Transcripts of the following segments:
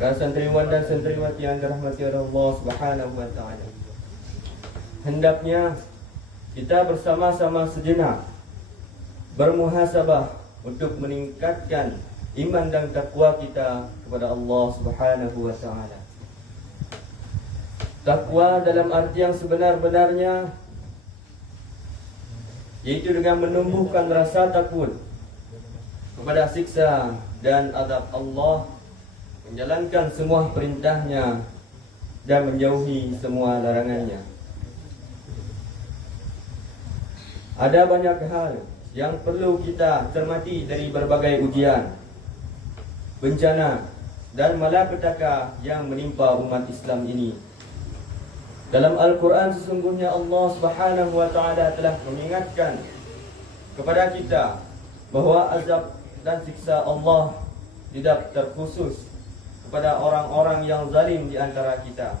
Para santriwan dan santriwati yang dirahmati oleh Allah Subhanahu wa taala. Hendaknya kita bersama-sama sejenak bermuhasabah untuk meningkatkan iman dan takwa kita kepada Allah Subhanahu wa taala. Takwa dalam arti yang sebenar-benarnya, yaitu dengan menumbuhkan rasa takut kepada siksa dan azab Allah, menjalankan semua perintahnya dan menjauhi semua larangannya. Ada banyak hal yang perlu kita cermati dari berbagai ujian, bencana dan malapetaka yang menimpa umat Islam ini. Dalam Al-Quran sesungguhnya Allah Subhanahu wa taala telah mengingatkan kepada kita bahawa azab dan siksa Allah tidak terkhusus kepada orang-orang yang zalim di antara kita.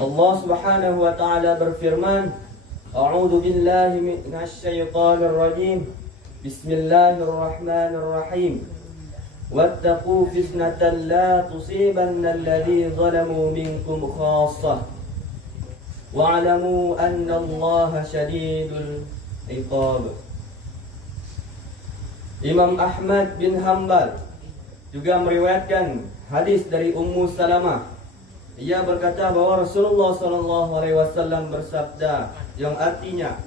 Allah Subhanahu wa taala berfirman, A'udzu billahi minasy syaithanir rajim. Bismillahirrahmanirrahim. Wattaqu fitnatan la tusibanna alladzi zalamu minkum khassah. Wa'lamu anna Allaha syadidul iqab. Imam Ahmad bin Hanbal juga meriwayatkan hadis dari Ummu Salamah. Ia berkata bahawa Rasulullah SAW bersabda yang artinya,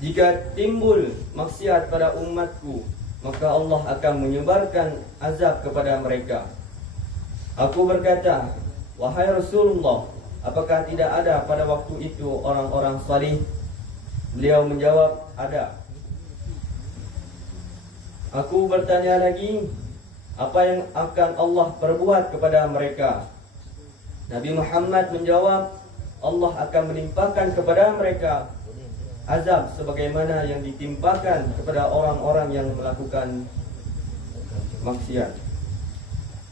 jika timbul maksiat pada umatku, maka Allah akan menyebarkan azab kepada mereka. Aku berkata, wahai Rasulullah, apakah tidak ada pada waktu itu orang-orang salih? Beliau menjawab, ada. Aku bertanya lagi, apa yang akan Allah perbuat kepada mereka? Nabi Muhammad menjawab, Allah akan menimpakan kepada mereka azab sebagaimana yang ditimpakan kepada orang-orang yang melakukan maksiat.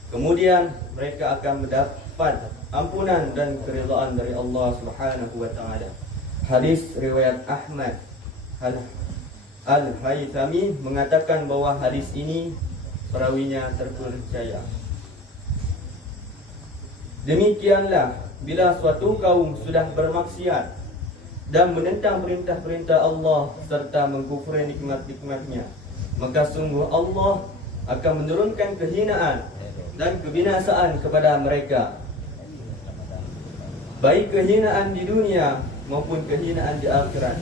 Kemudian mereka akan mendapat ampunan dan keridhaan dari Allah Subhanahu wa taala. Hadis riwayat Ahmad. Al-Haythami mengatakan bahawa hadis ini perawinya terpercaya. Demikianlah bila suatu kaum sudah bermaksiat dan menentang perintah-perintah Allah serta mengkufuri nikmat-nikmatnya, maka sungguh Allah akan menurunkan kehinaan dan kebinasaan kepada mereka, baik kehinaan di dunia maupun kehinaan di akhirat.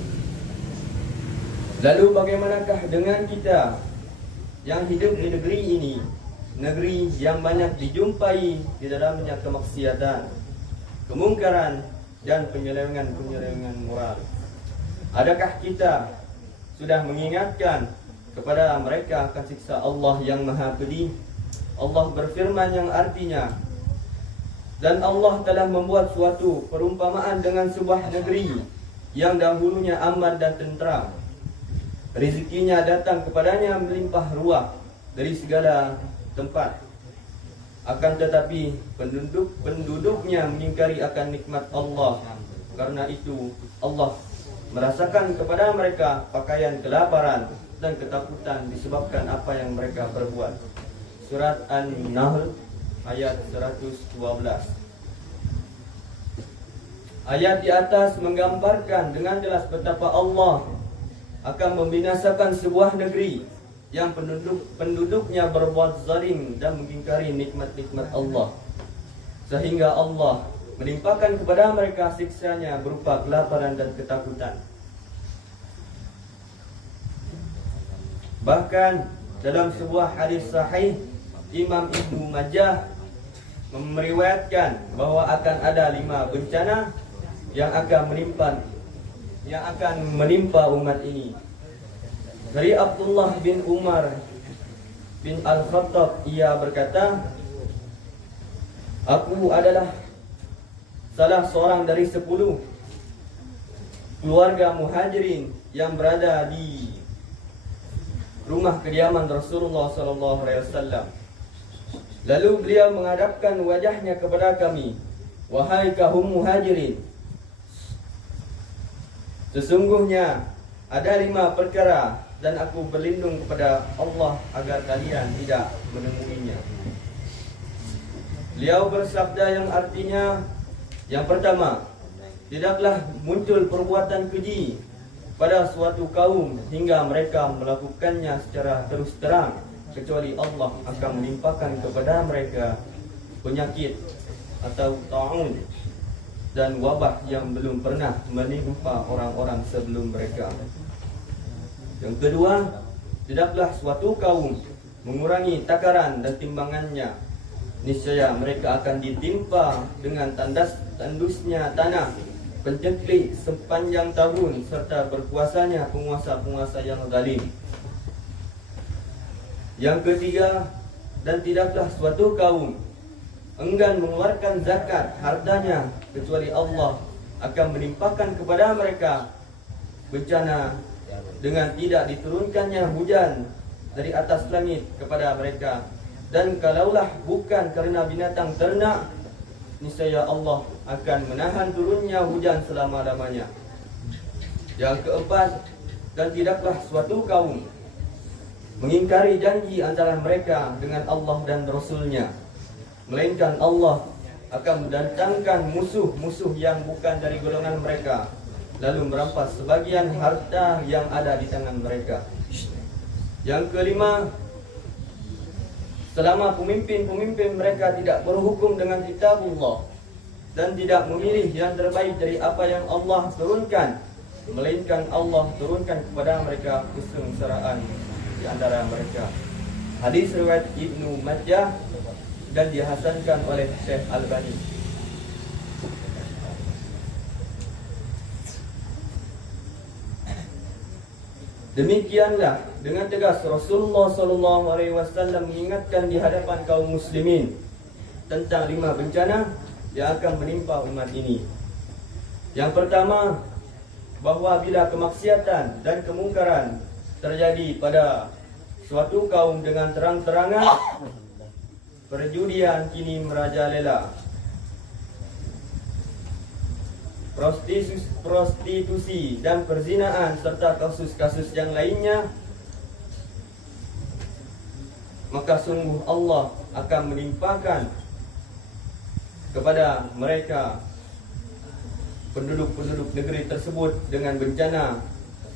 Lalu bagaimanakah dengan kita yang hidup di negeri ini, negeri yang banyak dijumpai di dalamnya kemaksiatan, kemungkaran dan penyelewengan moral? Adakah kita sudah mengingatkan kepada mereka akan siksa Allah yang maha pedih? Allah berfirman yang artinya, dan Allah telah membuat suatu perumpamaan dengan sebuah negeri yang dahulunya aman dan tentram. Rezekinya datang kepadanya melimpah ruah dari segala tempat. Akan tetapi penduduknya mengingkari akan nikmat Allah. Karena itu Allah merasakan kepada mereka pakaian kelaparan dan ketakutan disebabkan apa yang mereka perbuat. Surat An-Nahl ayat 112. Ayat di atas menggambarkan dengan jelas betapa Allah akan membinasakan sebuah negeri yang penduduknya berbuat zalim dan mengingkari nikmat-nikmat Allah, sehingga Allah menimpakan kepada mereka siksanya berupa kelaparan dan ketakutan. Bahkan dalam sebuah hadis sahih, Imam Ibnu Majah meriwayatkan bahawa akan ada 5 bencana yang akan menimpa umat ini. Dari Abdullah bin Umar bin Al-Khattab, ia berkata, aku adalah salah seorang dari 10 keluarga muhajirin yang berada di rumah kediaman Rasulullah SAW. Lalu beliau menghadapkan wajahnya kepada kami, wahai kaum muhajirin, sesungguhnya ada 5 perkara dan aku berlindung kepada Allah agar kalian tidak menemuinya. Beliau bersabda yang artinya, yang pertama, tidaklah muncul perbuatan keji pada suatu kaum hingga mereka melakukannya secara terus terang, kecuali Allah akan melimpahkan kepada mereka penyakit atau ta'un dan wabah yang belum pernah menimpa orang-orang sebelum mereka. Yang kedua, tidaklah suatu kaum mengurangi takaran dan timbangannya, niscaya mereka akan ditimpa dengan tandusnya tanah, penceklik sepanjang tahun, serta berkuasanya penguasa-penguasa yang zalim. Yang ketiga, dan tidaklah suatu kaum enggan mengeluarkan zakat hartanya, kecuali Allah akan menimpakan kepada mereka bencana dengan tidak diturunkannya hujan dari atas langit kepada mereka. Dan kalaulah bukan kerana binatang ternak, niscaya Allah akan menahan turunnya hujan selama-lamanya. Yang keempat, dan tidaklah suatu kaum mengingkari janji antara mereka dengan Allah dan Rasul-Nya, melainkan Allah akan mendatangkan musuh-musuh yang bukan dari golongan mereka, lalu merampas sebagian harta yang ada di tangan mereka. Yang kelima, selama pemimpin-pemimpin mereka tidak berhukum dengan kitabullah dan tidak memilih yang terbaik dari apa yang Allah turunkan, melainkan Allah turunkan kepada mereka kesengsaraan di antara mereka. Hadis riwayat Ibnu Majah dan dihasankan oleh Syekh Albani. Demikianlah dengan tegas Rasulullah SAW mengingatkan di hadapan kaum muslimin tentang 5 bencana yang akan menimpa umat ini. Yang pertama, bahawa bila kemaksiatan dan kemungkaran terjadi pada suatu kaum dengan terang-terangan, perjudian kini merajalela, prostitusi dan perzinaan serta kasus-kasus yang lainnya, maka sungguh Allah akan menimpakan kepada mereka penduduk-penduduk negeri tersebut dengan bencana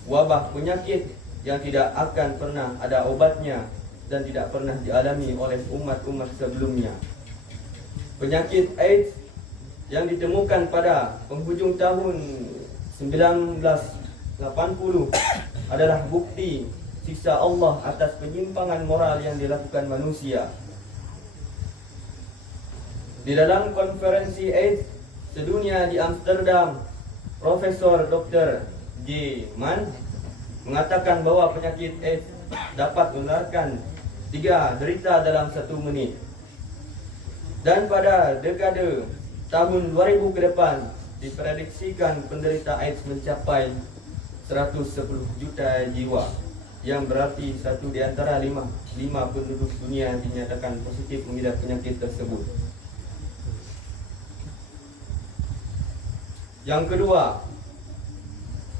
wabah penyakit yang tidak akan pernah ada obatnya dan tidak pernah dialami oleh umat-umat sebelumnya. Penyakit AIDS yang ditemukan pada penghujung tahun 1980 adalah bukti siksa Allah atas penyimpangan moral yang dilakukan manusia. Di dalam konferensi AIDS sedunia di Amsterdam, Profesor Dr. J. Mann mengatakan bahawa penyakit AIDS dapat menularkan 3 derita dalam 1 menit. Dan pada dekade tahun 2000 ke depan diprediksikan penderita AIDS mencapai 110 juta jiwa, yang berarti 1 di antara 5 penduduk dunia dinyatakan positif mengidap penyakit tersebut. Yang kedua,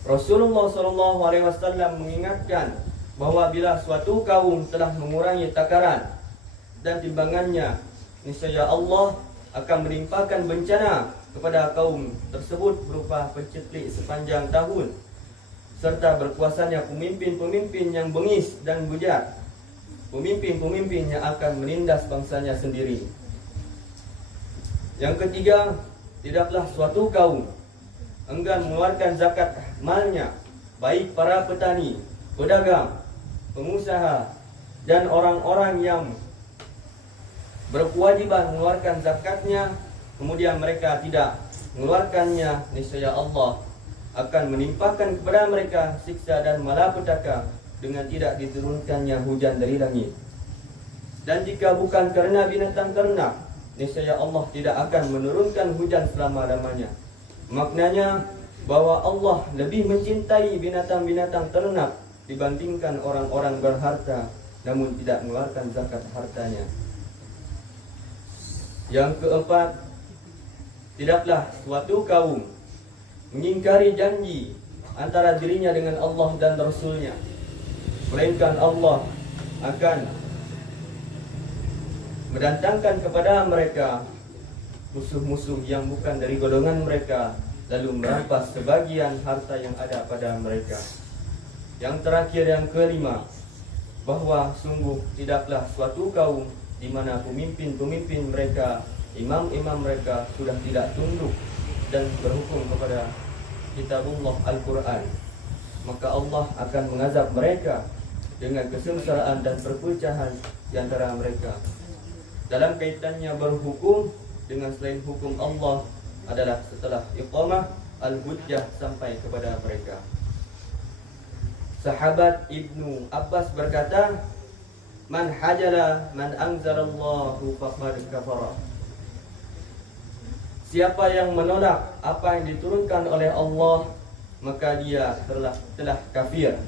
Rasulullah SAW mengingatkan bahawa bila suatu kaum telah mengurangi takaran dan timbangannya, niscaya Allah akan menimpakan bencana kepada kaum tersebut berupa penceklik sepanjang tahun, serta berkuasanya pemimpin-pemimpin yang bengis dan bejat, pemimpin-pemimpin yang akan menindas bangsanya sendiri. Yang ketiga, tidaklah suatu kaum enggan mengeluarkan zakat malnya, baik para petani, pedagang, pengusaha dan orang-orang yang berkewajiban mengeluarkan zakatnya, kemudian mereka tidak mengeluarkannya, niscaya Allah akan menimpakan kepada mereka siksa dan malapetaka dengan tidak diturunkannya hujan dari langit. Dan jika bukan kerana binatang ternak, niscaya Allah tidak akan menurunkan hujan selama-lamanya. Maknanya bahawa Allah lebih mencintai binatang-binatang ternak dibandingkan orang-orang berharta namun tidak mengeluarkan zakat hartanya. Yang keempat, tidaklah suatu kaum mengingkari janji antara dirinya dengan Allah dan Rasul-Nya, melainkan Allah akan mendatangkan kepada mereka musuh-musuh yang bukan dari golongan mereka, lalu merampas sebagian harta yang ada pada mereka. Yang terakhir, yang kelima, bahwa sungguh tidaklah suatu kaum di mana pemimpin-pemimpin mereka, imam-imam mereka sudah tidak tunduk dan berhukum kepada kitabullah Al-Quran, maka Allah akan mengazab mereka dengan kesengsaraan dan perpecahan di antara mereka. Dalam kaitannya berhukum dengan selain hukum Allah adalah setelah iqamah al-hujjah sampai kepada mereka. Sahabat Ibnu Abbas berkata, "Man hajala man anzalallahu faqad kafara." Siapa yang menolak apa yang diturunkan oleh Allah, maka dia telah kafir.